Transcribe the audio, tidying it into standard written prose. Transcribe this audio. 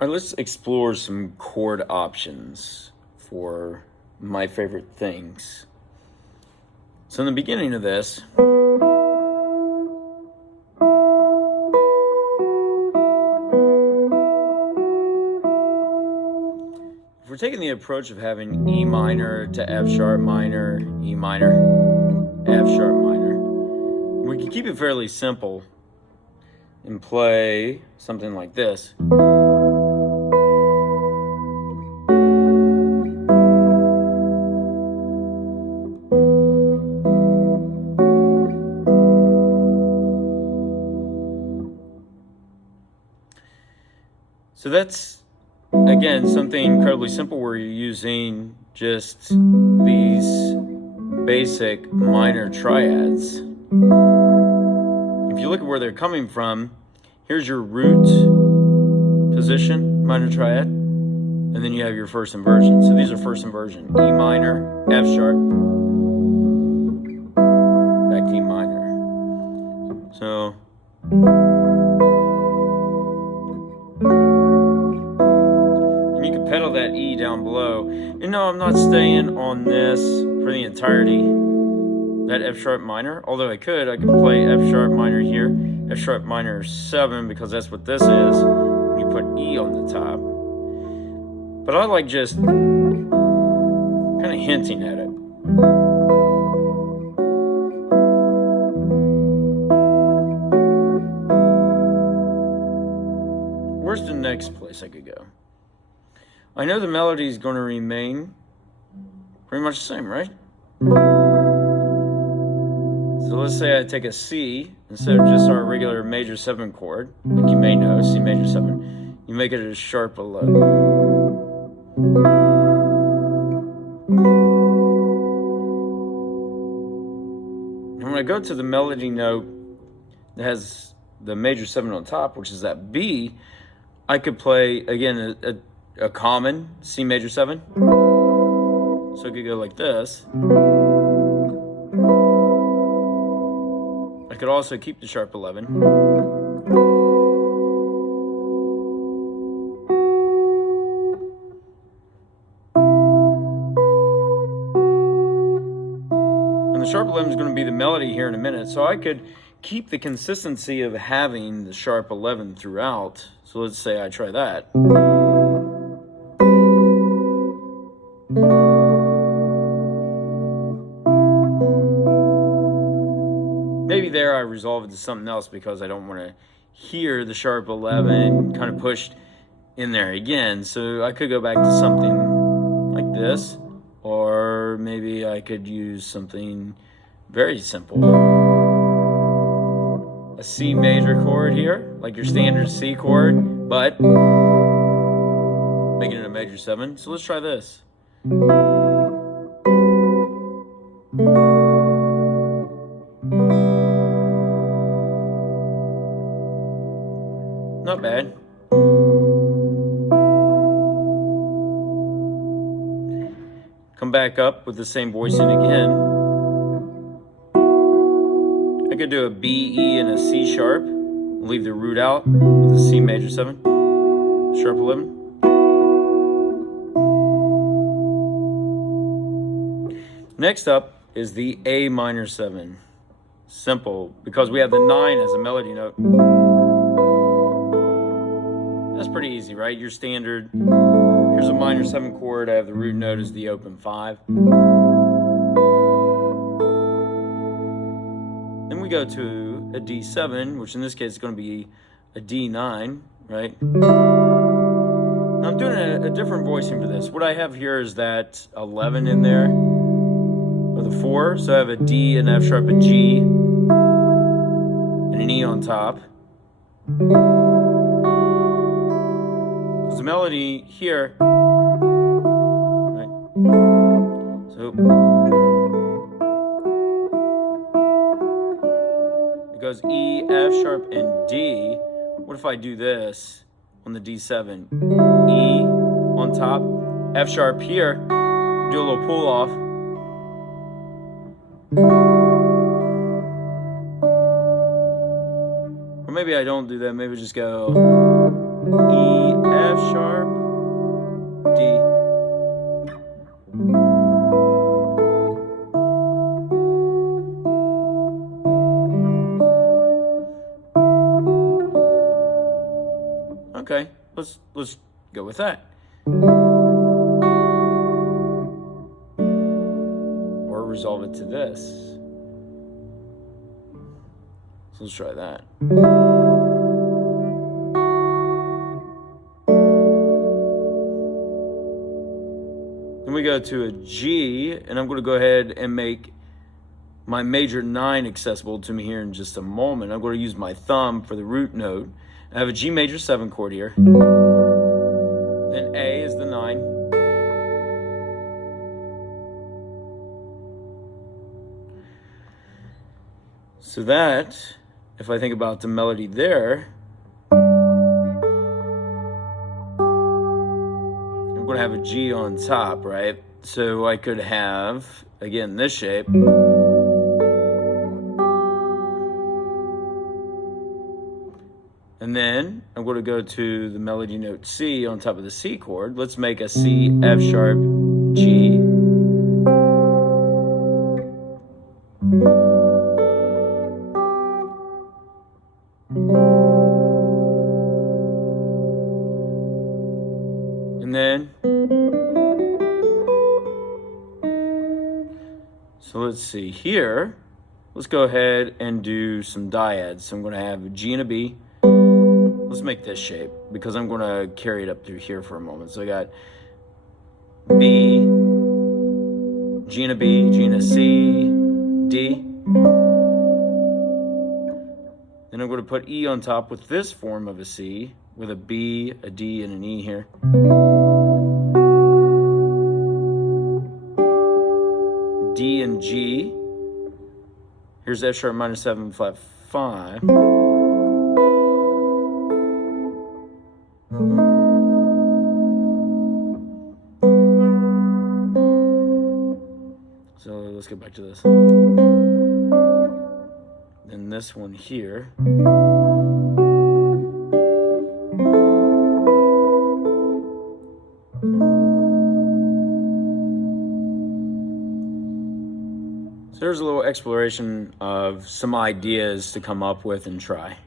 All right, let's explore some chord options for my favorite things. So in the beginning of this, if we're taking the approach of having E minor to F sharp minor, E minor, F sharp minor, we can keep it fairly simple and play something like this. So that's, again, something incredibly simple where you're using just these basic minor triads. If you look at where they're coming from, here's your root position, minor triad, and then you have your first inversion. So these are first inversion, E minor, F sharp, back to E minor. So you can pedal that E down below. And no, I'm not staying on this for the entirety, that F sharp minor. Although I could play F sharp minor here, F sharp minor 7, because that's what this is. And you put E on the top. But I like just kind of hinting at it. Where's the next place I could go? I know the melody is going to remain pretty much the same, right? So let's say I take a C instead of just our regular major 7 chord, like you may know, C major 7. You make it a sharp 11. And when I go to the melody note that has the major 7 on top, which is that B, I could play, again, a common C major 7. So I could go like this. I could also keep the sharp 11. And the sharp 11 is going to be the melody here in a minute. So I could keep the consistency of having the sharp 11 throughout. So let's say I try that. Maybe there I resolve it to something else because I don't want to hear the sharp 11 kind of pushed in there again. So I could go back to something like this, or maybe I could use something very simple. A C major chord here, like your standard C chord, but making it a major 7. So let's try this. Not bad. Come back up with the same voicing again. I could do a B, E, and a C sharp. Leave the root out with a C major 7, sharp 11. Next up is the A minor 7. Simple, because we have the 9 as a melody note. That's pretty easy, right? Your standard, here's a minor 7 chord, I have the root note as the open 5. Then we go to a D7, which in this case is going to be a D9, right? Now I'm doing a different voicing for this. What I have here is that 11 in there, or the 4, so I have a D, an F sharp, a G, and an E on top. The melody here, right? So it goes E, F sharp, and D. What if I do this on the D7? E on top, F sharp here, do a little pull off. Or maybe I don't do that, maybe just go E, F let's go with that. Or resolve it to this. So let's try that. Then we go to a G, and I'm going to go ahead and make my major 9 accessible to me here in just a moment. I'm going to use my thumb for the root note. I have a G major 7 chord here. Then A is the 9. So that, if I think about the melody there, I'm going to have a G on top, right? So I could have, again, this shape. And then I'm going to go to the melody note C on top of the C chord. Let's make a C, F sharp, G. And then, so let's see here. Let's go ahead and do some dyads. So I'm going to have a G and a B. Let's make this shape because I'm going to carry it up through here for a moment. So I got B, G and a B, G and a C, D. Then I'm going to put E on top with this form of a C with a B, a D, and an E here. D and G. Here's F sharp minor 7 flat 5. So let's get back to this. Then this one here. So there's a little exploration of some ideas to come up with and try.